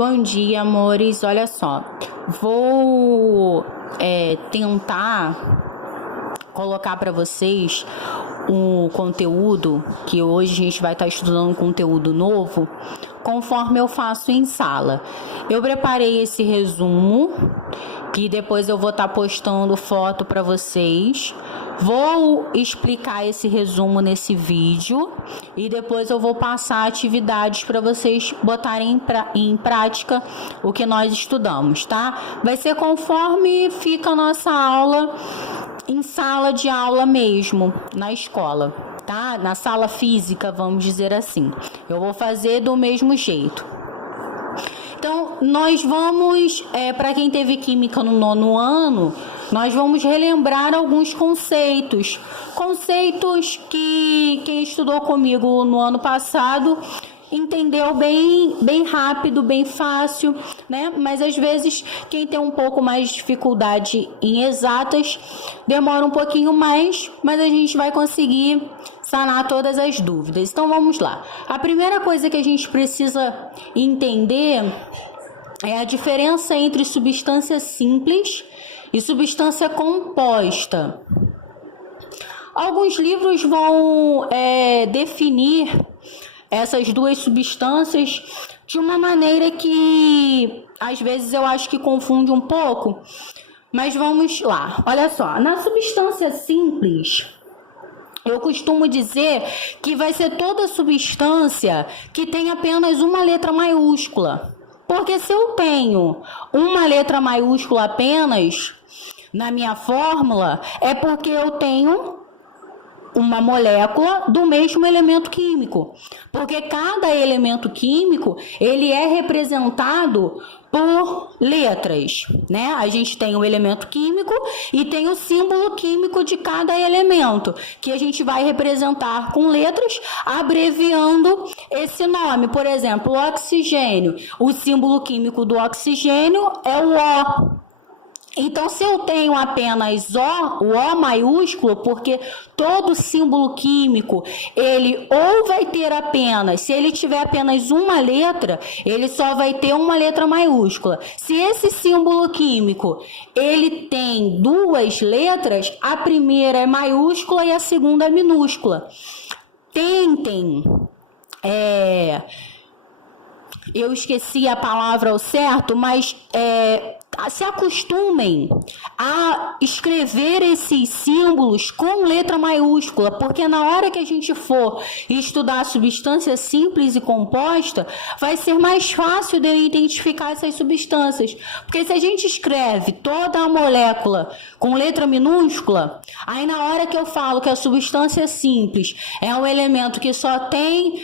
Bom dia, amores. Olha só, vou tentar colocar para vocês um conteúdo que hoje a gente vai estar estudando um conteúdo novo, conforme eu faço em sala. Eu preparei esse resumo, que depois eu vou estar postando foto para vocês. Vou explicar esse resumo nesse vídeo e depois eu vou passar atividades para vocês botarem em prática o que nós estudamos, tá? Vai ser conforme fica a nossa aula em sala de aula mesmo, na escola, tá? Na sala física, vamos dizer assim. Eu vou fazer do mesmo jeito. Então, nós vamos, para quem teve química no 9º ano, nós vamos relembrar alguns conceitos que quem estudou comigo no ano passado entendeu bem rápido, bem fácil, né? Mas às vezes quem tem um pouco mais de dificuldade em exatas demora um pouquinho mais, mas a gente vai conseguir sanar todas as dúvidas. Então vamos lá. A primeira coisa que a gente precisa entender é a diferença entre substância simples e substância composta. Alguns livros vão definir essas duas substâncias de uma maneira que às vezes eu acho que confunde um pouco, mas vamos lá. Olha só, na substância simples, eu costumo dizer que vai ser toda substância que tem apenas uma letra maiúscula. Porque se eu tenho uma letra maiúscula apenas na minha fórmula, é porque eu tenho uma molécula do mesmo elemento químico. Porque cada elemento químico, ele é representado por letras, né? A gente tem o elemento químico e tem o símbolo químico de cada elemento, que a gente vai representar com letras, abreviando esse nome. Por exemplo, o oxigênio. O símbolo químico do oxigênio é o O. Então, se eu tenho apenas O, o O maiúsculo, porque todo símbolo químico, ele ou vai ter apenas, se ele tiver apenas uma letra, ele só vai ter uma letra maiúscula. Se esse símbolo químico, ele tem duas letras, a primeira é maiúscula e a segunda é minúscula. Tentem, eu esqueci a palavra ao certo, mas se acostumem a escrever esses símbolos com letra maiúscula, porque na hora que a gente for estudar substância simples e composta, vai ser mais fácil de eu identificar essas substâncias. Porque se a gente escreve toda a molécula com letra minúscula, aí na hora que eu falo que a substância simples é um elemento que só tem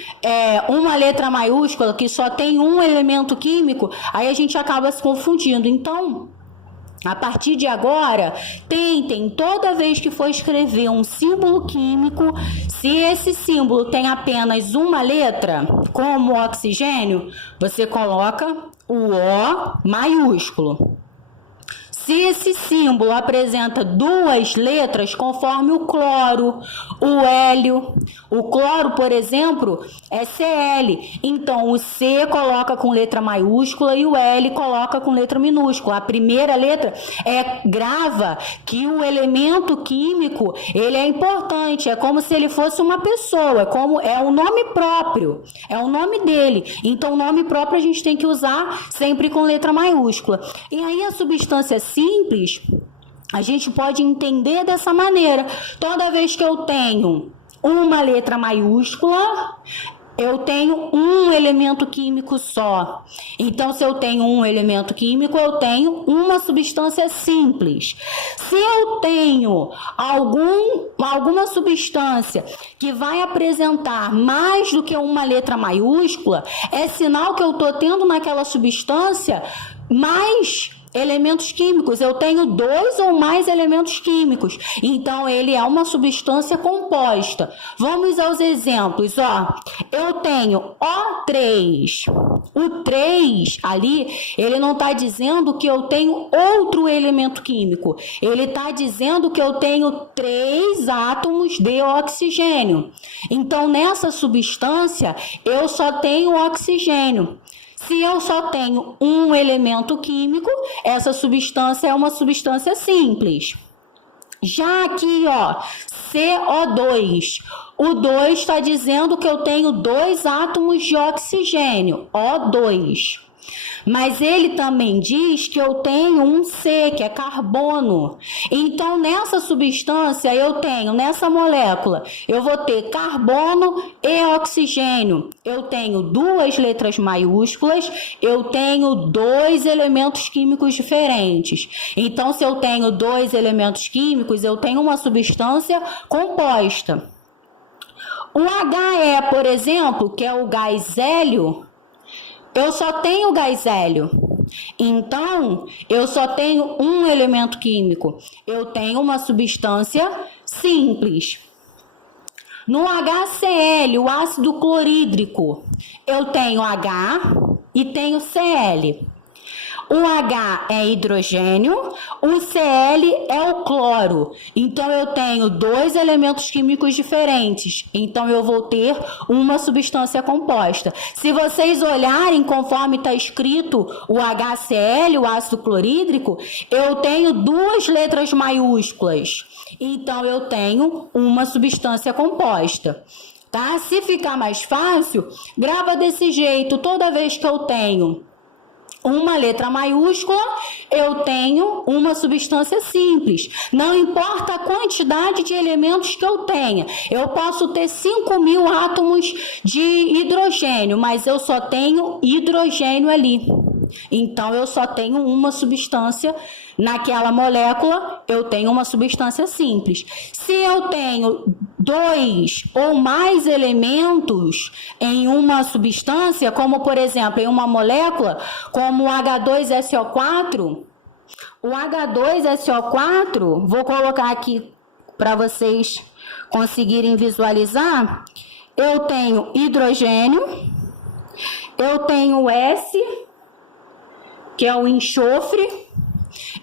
uma letra maiúscula, que só tem um elemento químico, aí a gente acaba se confundindo. Então, a partir de agora, tentem, toda vez que for escrever um símbolo químico, se esse símbolo tem apenas uma letra, como o oxigênio, você coloca o O maiúsculo. Se esse símbolo apresenta duas letras, conforme o cloro, o hélio, o cloro, por exemplo, é Cl. Então, o C coloca com letra maiúscula e o L coloca com letra minúscula. A primeira letra grava que o elemento químico, ele é importante, é como se ele fosse uma pessoa, é um nome próprio, é o nome dele. Então, o nome próprio a gente tem que usar sempre com letra maiúscula. E aí, a substância simples, a gente pode entender dessa maneira. Toda vez que eu tenho uma letra maiúscula, eu tenho um elemento químico só. Então, se eu tenho um elemento químico, eu tenho uma substância simples. Se eu tenho alguma substância que vai apresentar mais do que uma letra maiúscula, é sinal que eu estou tendo naquela substância mais elementos químicos. Eu tenho 2 ou mais elementos químicos. Então, ele é uma substância composta. Vamos aos exemplos. Eu tenho O3. O 3 ali, ele não está dizendo que eu tenho outro elemento químico. Ele está dizendo que eu tenho 3 átomos de oxigênio. Então, nessa substância, eu só tenho oxigênio. Se eu só tenho um elemento químico, essa substância é uma substância simples. Já aqui, ó, CO2. O 2 está dizendo que eu tenho 2 átomos de oxigênio, O2. Mas ele também diz que eu tenho um C, que é carbono. Então, nessa substância, nessa molécula, eu vou ter carbono e oxigênio. Eu tenho 2 letras maiúsculas, eu tenho 2 elementos químicos diferentes. Então, se eu tenho 2 elementos químicos, eu tenho uma substância composta. O HE, por exemplo, que é o gás hélio, eu só tenho gás hélio. Então, eu só tenho um elemento químico. Eu tenho uma substância simples. No HCl, o ácido clorídrico, eu tenho H e tenho Cl. O H é hidrogênio, o Cl é o cloro. Então, eu tenho 2 elementos químicos diferentes. Então, eu vou ter uma substância composta. Se vocês olharem conforme está escrito o HCl, o ácido clorídrico, eu tenho 2 letras maiúsculas. Então, eu tenho uma substância composta. Tá? Se ficar mais fácil, grava desse jeito. Toda vez que eu tenho uma letra maiúscula, eu tenho uma substância simples. Não importa a quantidade de elementos que eu tenha. Eu posso ter 5.000 átomos de hidrogênio, mas eu só tenho hidrogênio ali. Então, eu só tenho uma substância naquela molécula, eu tenho uma substância simples. Se eu tenho 2 ou mais elementos em uma substância, como por exemplo em uma molécula, como o H2SO4, o H2SO4, vou colocar aqui para vocês conseguirem visualizar, eu tenho hidrogênio, eu tenho o S, que é o enxofre,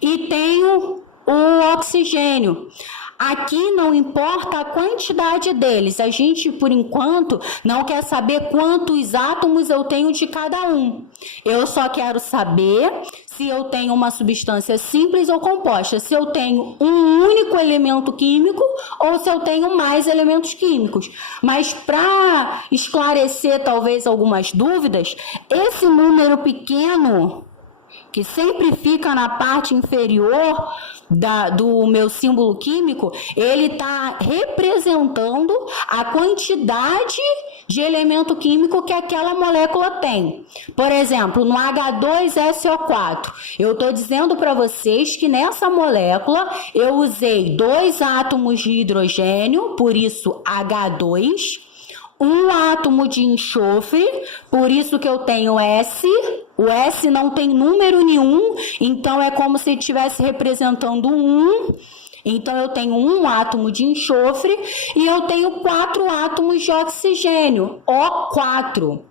e tenho o oxigênio. Aqui não importa a quantidade deles, a gente, por enquanto, não quer saber quantos átomos eu tenho de cada um. Eu só quero saber se eu tenho uma substância simples ou composta, se eu tenho um único elemento químico ou se eu tenho mais elementos químicos. Mas para esclarecer talvez algumas dúvidas, esse número pequeno, que sempre fica na parte inferior do meu símbolo químico, ele está representando a quantidade de elemento químico que aquela molécula tem. Por exemplo, no H2SO4, eu estou dizendo para vocês que nessa molécula eu usei 2 átomos de hidrogênio, por isso H2, um átomo de enxofre, por isso que eu tenho S. O S não tem número nenhum, então é como se estivesse representando um 1. Então, eu tenho um átomo de enxofre e eu tenho 4 átomos de oxigênio, O4.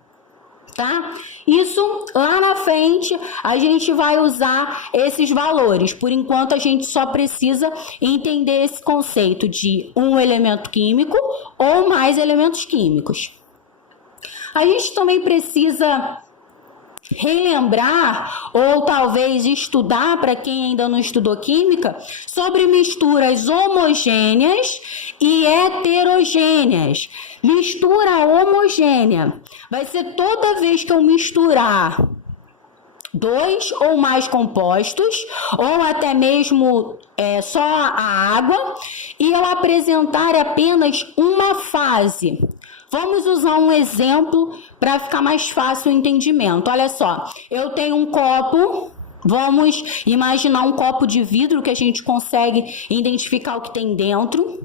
Tá? Isso lá na frente a gente vai usar esses valores. Por enquanto a gente só precisa entender esse conceito de um elemento químico ou mais elementos químicos. A gente também precisa relembrar ou talvez estudar, para quem ainda não estudou química, sobre misturas homogêneas e heterogêneas. Mistura homogênea vai ser toda vez que eu misturar 2 ou mais compostos, ou até mesmo só a água, e eu apresentar apenas uma fase. Vamos usar um exemplo para ficar mais fácil o entendimento. Olha só, eu tenho um copo, vamos imaginar um copo de vidro que a gente consegue identificar o que tem dentro.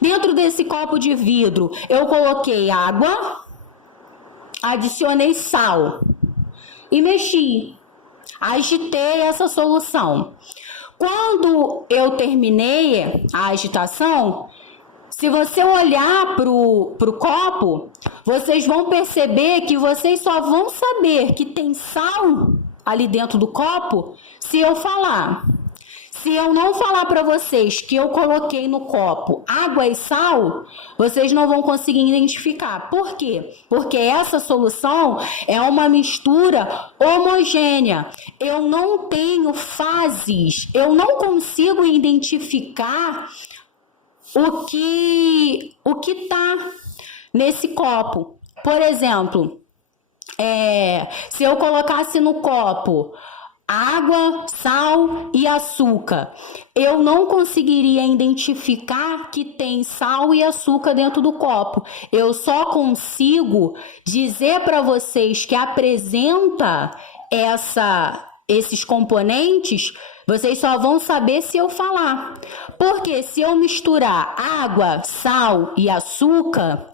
Dentro desse copo de vidro, eu coloquei água, adicionei sal e mexi. Agitei essa solução. Quando eu terminei a agitação, se você olhar para o copo, vocês vão perceber que vocês só vão saber que tem sal ali dentro do copo se eu falar. Se eu não falar para vocês que eu coloquei no copo água e sal, vocês não vão conseguir identificar. Por quê? Porque essa solução é uma mistura homogênea. Eu não tenho fases, eu não consigo identificar o que tá nesse copo. Por exemplo, se eu colocasse no copo água, sal e açúcar, eu não conseguiria identificar que tem sal e açúcar dentro do copo. Eu só consigo dizer para vocês que apresenta esses componentes. Vocês só vão saber se eu falar. Porque se eu misturar água, sal e açúcar,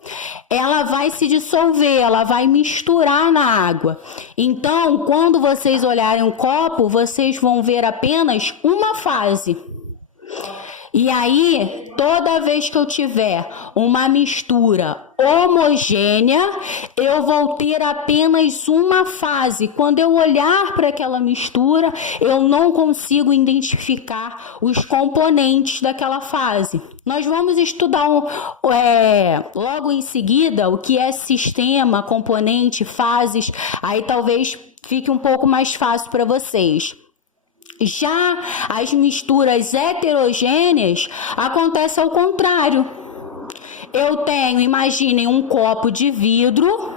ela vai se dissolver, ela vai misturar na água. Então, quando vocês olharem o copo, vocês vão ver apenas uma fase. E aí, toda vez que eu tiver uma mistura homogênea, eu vou ter apenas uma fase. Quando eu olhar para aquela mistura, eu não consigo identificar os componentes daquela fase. Nós vamos estudar logo em seguida o que é sistema, componente, fases. Aí talvez fique um pouco mais fácil para vocês. Já as misturas heterogêneas acontece ao contrário. Eu tenho, imaginem, um copo de vidro.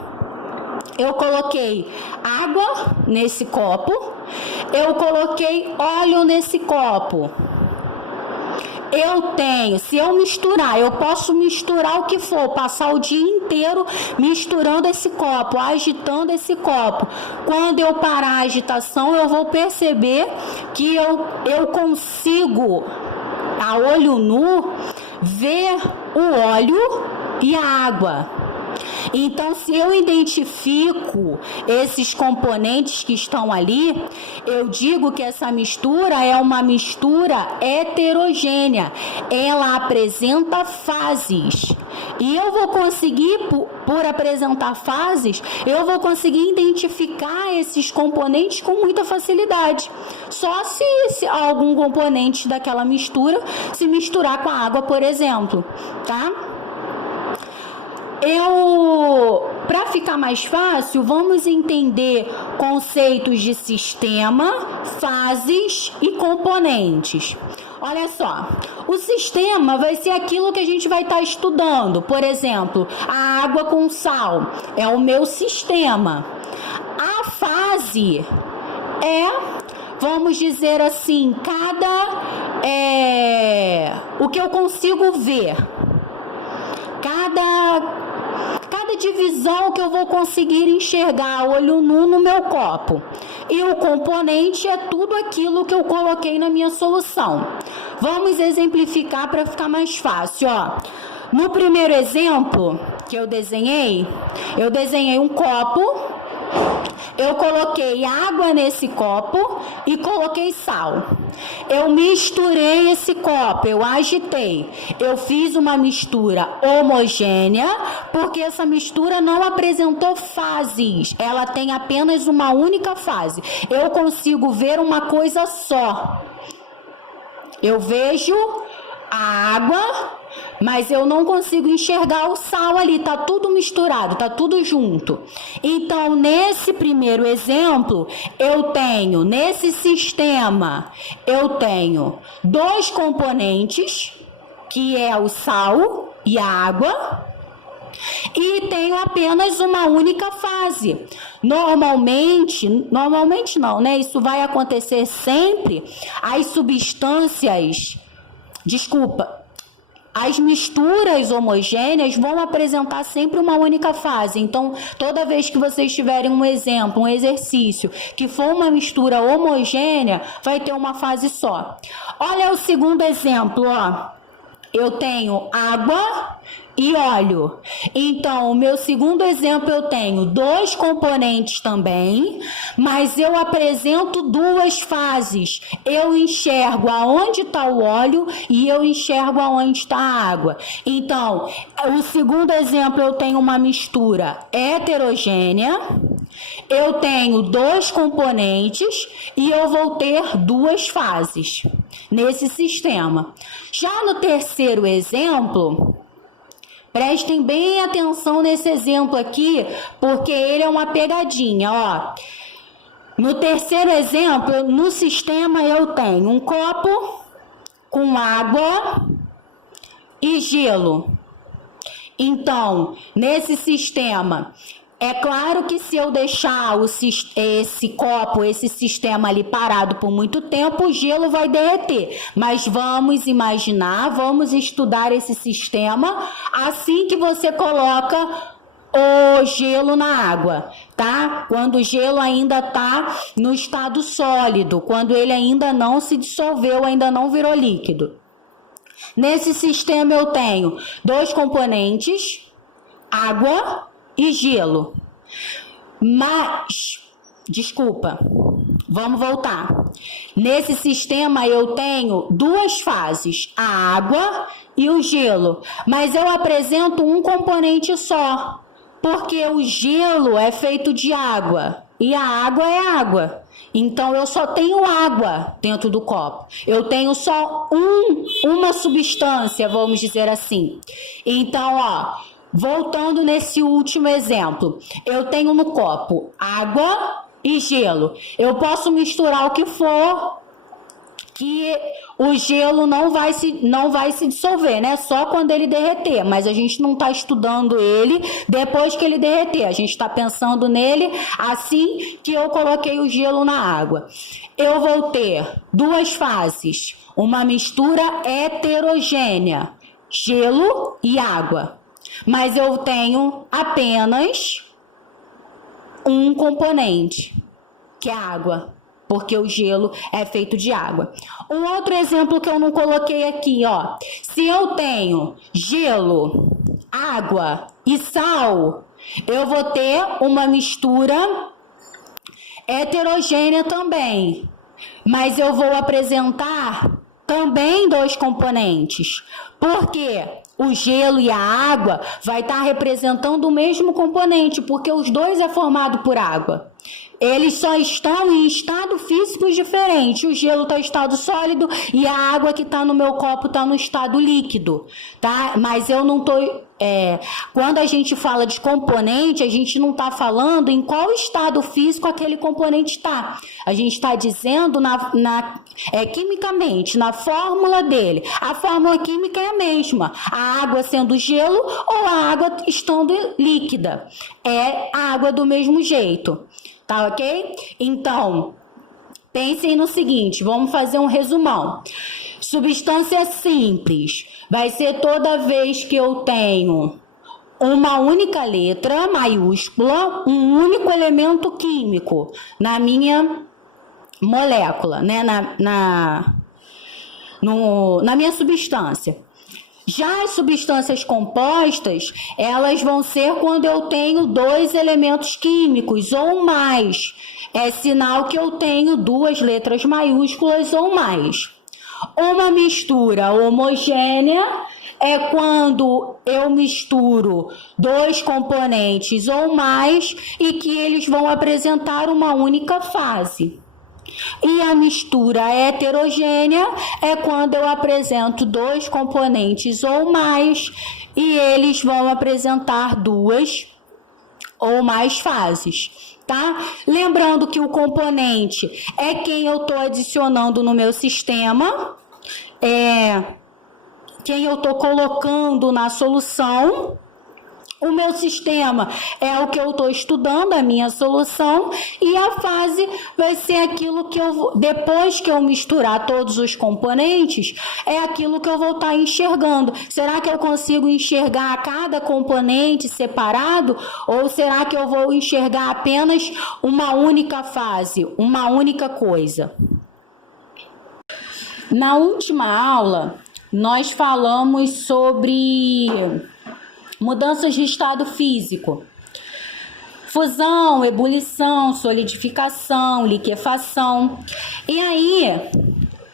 Eu coloquei água nesse copo. Eu coloquei óleo nesse copo. Se eu misturar, eu posso misturar o que for, passar o dia inteiro misturando esse copo, agitando esse copo. Quando eu parar a agitação, eu vou perceber que eu consigo, a olho nu, ver o óleo e a água. Então, se eu identifico esses componentes que estão ali, eu digo que essa mistura é uma mistura heterogênea. Ela apresenta fases. E eu vou conseguir, por apresentar fases, eu vou conseguir identificar esses componentes com muita facilidade. Só se algum componente daquela mistura se misturar com a água, por exemplo, tá? Para ficar mais fácil, vamos entender conceitos de sistema, fases e componentes. Olha só, o sistema vai ser aquilo que a gente vai estar estudando. Por exemplo, a água com sal é o meu sistema. A fase vamos dizer assim, o que eu consigo ver. Cada divisão que eu vou conseguir enxergar a olho nu no meu copo. E o componente é tudo aquilo que eu coloquei na minha solução. Vamos exemplificar para ficar mais fácil. No primeiro exemplo que eu desenhei um copo. Eu coloquei água nesse copo e coloquei sal. Eu misturei esse copo, eu agitei. Eu fiz uma mistura homogênea, porque essa mistura não apresentou fases. Ela tem apenas uma única fase. Eu consigo ver uma coisa só. Eu vejo a água, mas eu não consigo enxergar o sal ali, tá tudo misturado, tá tudo junto. Então, nesse primeiro exemplo, nesse sistema, eu tenho dois componentes, que é o sal e a água, e tenho apenas uma única fase. Normalmente não, né? Isso vai acontecer sempre. As misturas homogêneas vão apresentar sempre uma única fase. Então, toda vez que vocês tiverem um exemplo, um exercício, que for uma mistura homogênea, vai ter uma fase só. Olha o segundo exemplo, Eu tenho água e óleo. Então, o meu segundo exemplo, eu tenho dois componentes também, mas eu apresento duas fases. Eu enxergo aonde está o óleo e eu enxergo aonde está a água. Então, o segundo exemplo, eu tenho uma mistura heterogênea, eu tenho dois componentes e eu vou ter duas fases nesse sistema. Já no terceiro exemplo, prestem bem atenção nesse exemplo aqui, porque ele é uma pegadinha, ó. No terceiro exemplo, no sistema eu tenho um copo com água e gelo. Então, nesse sistema, é claro que se eu deixar esse copo, esse sistema ali parado por muito tempo, o gelo vai derreter. Mas vamos imaginar, vamos estudar esse sistema assim que você coloca o gelo na água, tá? Quando o gelo ainda tá no estado sólido, quando ele ainda não se dissolveu, ainda não virou líquido. Nesse sistema eu tenho dois componentes, água e gelo. Mas, desculpa, vamos voltar. Nesse sistema eu tenho duas fases, a água e o gelo. Mas eu apresento um componente só, porque o gelo é feito de água e a água é água. Então, eu só tenho água dentro do copo. Eu tenho só uma substância, vamos dizer assim. Então, ó, voltando nesse último exemplo, eu tenho no copo água e gelo. Eu posso misturar o que for, que o gelo não vai se dissolver, né? Só quando ele derreter, mas a gente não está estudando ele depois que ele derreter, a gente está pensando nele assim que eu coloquei o gelo na água. Eu vou ter duas fases, uma mistura heterogênea, gelo e água, mas eu tenho apenas um componente, que é a água, porque o gelo é feito de água. Um outro exemplo que eu não coloquei aqui, ó. Se eu tenho gelo, água e sal, eu vou ter uma mistura heterogênea também. Mas eu vou apresentar também dois componentes. Porque o gelo e a água vai estar representando o mesmo componente, porque os dois é formado por água. Eles só estão em estado físicos diferentes. O gelo está em estado sólido e a água que está no meu copo está no estado líquido, tá? Mas eu não estou... quando a gente fala de componente, a gente não está falando em qual estado físico aquele componente está. A gente está dizendo quimicamente, na fórmula dele. A fórmula química é a mesma. A água sendo gelo ou a água estando líquida. É a água do mesmo jeito. Tá ok? Então, pensem no seguinte, vamos fazer um resumão. Substância simples vai ser toda vez que eu tenho uma única letra maiúscula, um único elemento químico na minha molécula, né? Na minha substância. Já as substâncias compostas, elas vão ser quando eu tenho dois elementos químicos ou mais. É sinal que eu tenho duas letras maiúsculas ou mais. Uma mistura homogênea é quando eu misturo dois componentes ou mais e que eles vão apresentar uma única fase. E a mistura heterogênea é quando eu apresento dois componentes ou mais e eles vão apresentar duas ou mais fases, tá? Lembrando que o componente é quem eu estou adicionando no meu sistema, quem eu estou colocando na solução. O meu sistema é o que eu estou estudando, a minha solução, e a fase vai ser aquilo que depois que eu misturar todos os componentes, é aquilo que eu vou estar enxergando. Será que eu consigo enxergar cada componente separado? Ou será que eu vou enxergar apenas uma única fase, uma única coisa? Na última aula, nós falamos sobre Mudanças de estado físico. Fusão, ebulição, solidificação, liquefação. E aí,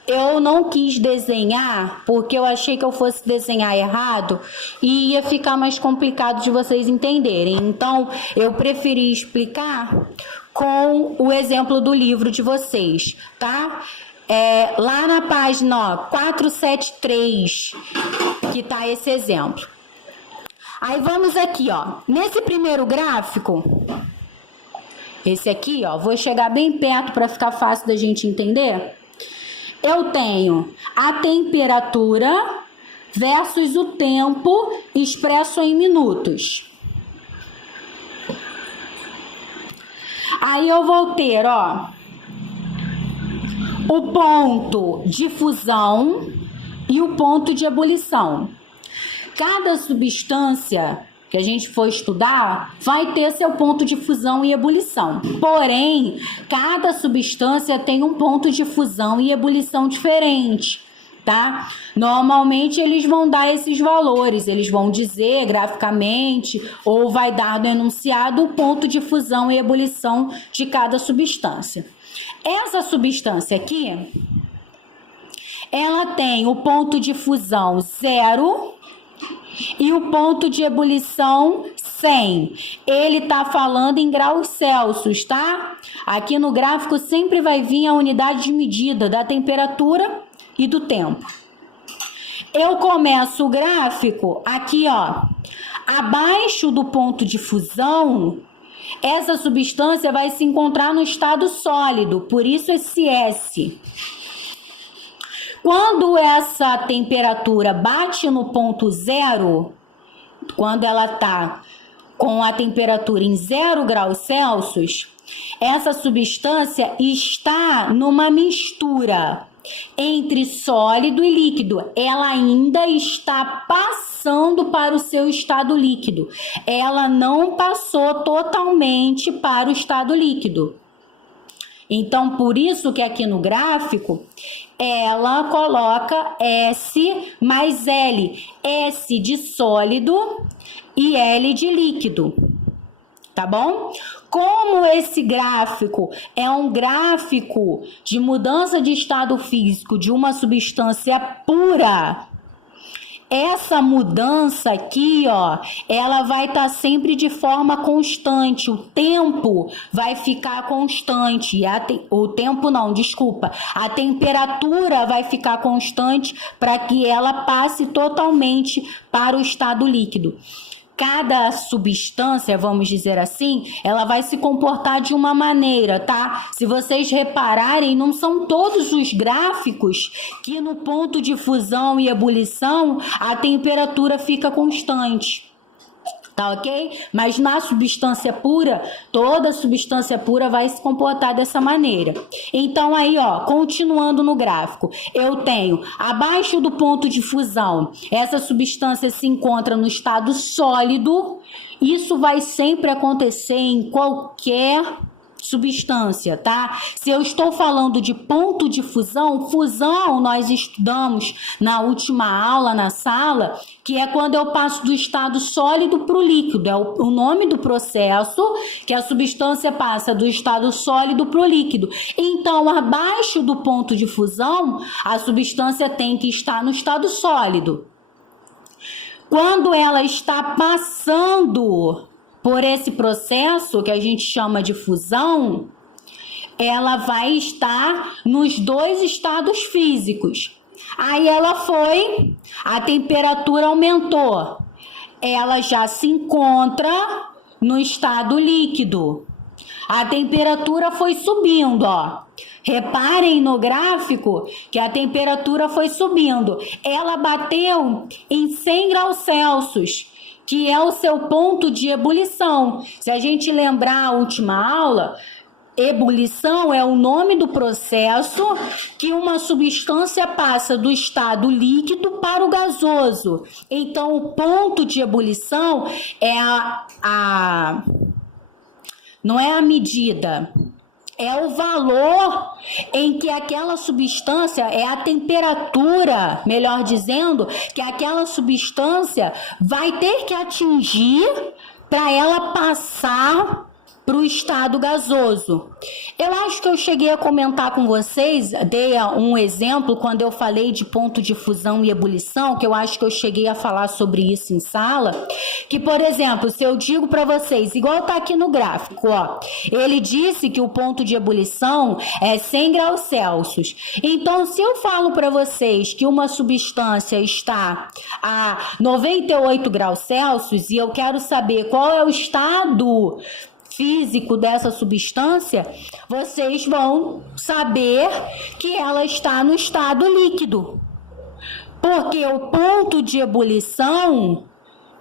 eu não quis desenhar porque eu achei que eu fosse desenhar errado e ia ficar mais complicado de vocês entenderem. Então, eu preferi explicar com o exemplo do livro de vocês, tá? Lá na página 473, que tá esse exemplo. Aí vamos aqui, ó. Nesse primeiro gráfico, esse aqui, ó, vou chegar bem perto para ficar fácil da gente entender. Eu tenho a temperatura versus o tempo expresso em minutos. Aí eu vou ter, ó, o ponto de fusão e o ponto de ebulição. Cada substância que a gente for estudar vai ter seu ponto de fusão e ebulição. Porém, cada substância tem um ponto de fusão e ebulição diferente, tá? Normalmente eles vão dar esses valores, eles vão dizer graficamente ou vai dar no enunciado o ponto de fusão e ebulição de cada substância. Essa substância aqui, ela tem o ponto de fusão 0 e o ponto de ebulição 100. Ele tá falando em graus Celsius, tá? Aqui no gráfico sempre vai vir a unidade de medida da temperatura e do tempo. Eu começo o gráfico aqui, ó. Abaixo do ponto de fusão, essa substância vai se encontrar no estado sólido, por isso esse S. Quando essa temperatura bate no ponto 0, quando ela está com a temperatura em 0 graus Celsius, essa substância está numa mistura entre sólido e líquido. Ela ainda está passando para o seu estado líquido. Ela não passou totalmente para o estado líquido. Então, por isso que aqui no gráfico, ela coloca S mais L. S de sólido e L de líquido. Tá bom? Como esse gráfico é um gráfico de mudança de estado físico de uma substância pura, essa mudança aqui, ó, ela vai estar sempre de forma constante. O tempo vai ficar constante. O tempo não, desculpa. A temperatura vai ficar constante para que ela passe totalmente para o estado líquido. Cada substância, vamos dizer assim, ela vai se comportar de uma maneira, tá? Se vocês repararem, não são todos os gráficos que no ponto de fusão e ebulição a temperatura fica constante. Tá ok? Mas na substância pura, toda substância pura vai se comportar dessa maneira. Então aí, ó, continuando no gráfico, eu tenho abaixo do ponto de fusão, essa substância se encontra no estado sólido. Isso vai sempre acontecer em qualquer substância, tá? Se eu estou falando de ponto de fusão, fusão nós estudamos na última aula na sala, que é quando eu passo do estado sólido para o líquido. É o nome do processo que a substância passa do estado sólido para o líquido. Então, abaixo do ponto de fusão, a substância tem que estar no estado sólido. Quando ela está passando por esse processo que a gente chama de fusão, ela vai estar nos dois estados físicos. Aí ela foi, a temperatura aumentou, ela já se encontra no estado líquido. A temperatura foi subindo, ó. Reparem no gráfico que a temperatura foi subindo. Ela bateu em 100 graus Celsius, que é o seu ponto de ebulição. Se a gente lembrar a última aula, ebulição é o nome do processo que uma substância passa do estado líquido para o gasoso. Então, o ponto de ebulição é não é a medida, é o valor em que aquela substância, é a temperatura, melhor dizendo, que aquela substância vai ter que atingir para ela passar para o estado gasoso. Eu acho que eu cheguei a comentar com vocês, dei um exemplo quando eu falei de ponto de fusão e ebulição, que eu acho que eu cheguei a falar sobre isso em sala, que, por exemplo, se eu digo para vocês, igual tá aqui no gráfico, ó, ele disse que o ponto de ebulição é 100 graus Celsius. Então, se eu falo para vocês que uma substância está a 98 graus Celsius e eu quero saber qual é o estado físico dessa substância, vocês vão saber que ela está no estado líquido, porque o ponto de ebulição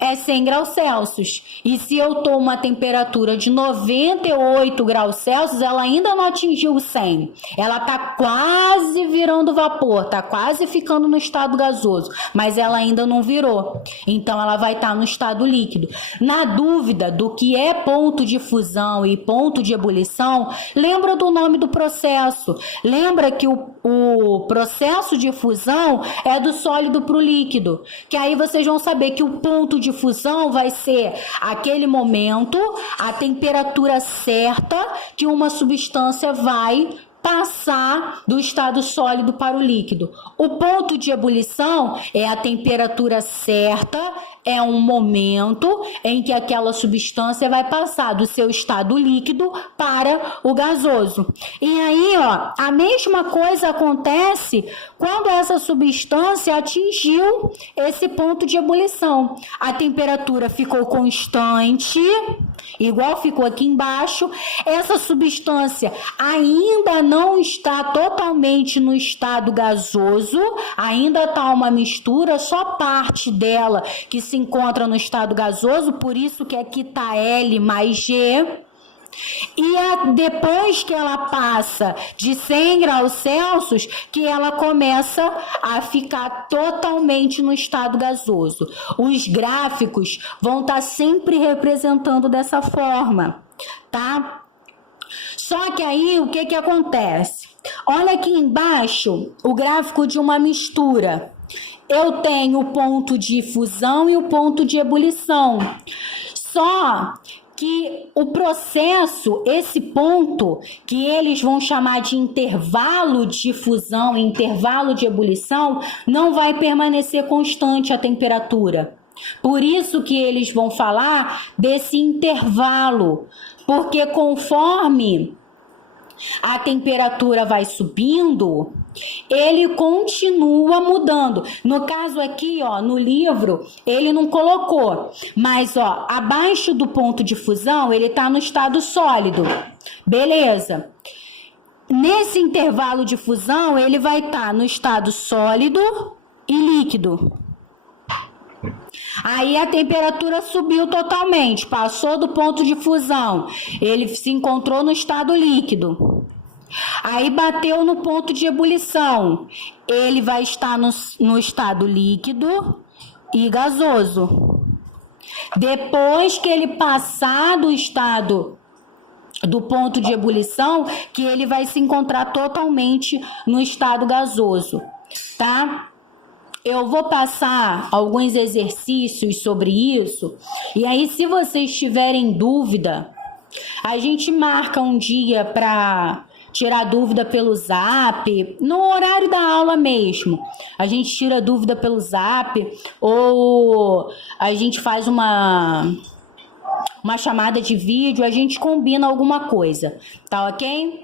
é 100 graus Celsius. E se eu estou uma temperatura de 98 graus Celsius, ela ainda não atingiu o 100. Ela está quase virando vapor, está quase ficando no estado gasoso, mas ela ainda não virou. Então, ela vai estar no estado líquido. Na dúvida do que é ponto de fusão e ponto de ebulição, lembra do nome do processo. Lembra que o processo de fusão é do sólido para o líquido. Que aí vocês vão saber que o ponto de fusão vai ser aquele momento, a temperatura certa que uma substância vai passar do estado sólido para o líquido. O ponto de ebulição é a temperatura certa, é um momento em que aquela substância vai passar do seu estado líquido para o gasoso. E aí, ó, a mesma coisa acontece quando essa substância atingiu esse ponto de ebulição. A temperatura ficou constante, igual ficou aqui embaixo. Essa substância ainda não está totalmente no estado gasoso, ainda está uma mistura, só parte dela que se encontra no estado gasoso, por isso que aqui está L mais G. E depois que ela passa de 100 graus Celsius, que ela começa a ficar totalmente no estado gasoso. Os gráficos vão estar sempre representando dessa forma, tá? Só que aí, o que acontece? Olha aqui embaixo o gráfico de uma mistura. Eu tenho o ponto de fusão e o ponto de ebulição. Só que o processo, esse ponto, que eles vão chamar de intervalo de fusão e intervalo de ebulição, não vai permanecer constante a temperatura. Por isso que eles vão falar desse intervalo, porque conforme a temperatura vai subindo, ele continua mudando. No caso aqui, ó, no livro, ele não colocou, mas ó, abaixo do ponto de fusão, ele está no estado sólido. Beleza. Nesse intervalo de fusão, ele vai estar no estado sólido e líquido. Aí a temperatura subiu totalmente, passou do ponto de fusão, ele se encontrou no estado líquido. Aí bateu no ponto de ebulição, ele vai estar no estado líquido e gasoso. Depois que ele passar do estado do ponto de ebulição, que ele vai se encontrar totalmente no estado gasoso, tá? Eu vou passar alguns exercícios sobre isso, e aí se vocês tiverem dúvida, a gente marca um dia para tirar dúvida pelo Zap, no horário da aula mesmo. A gente tira dúvida pelo Zap, ou a gente faz uma chamada de vídeo, a gente combina alguma coisa, tá ok?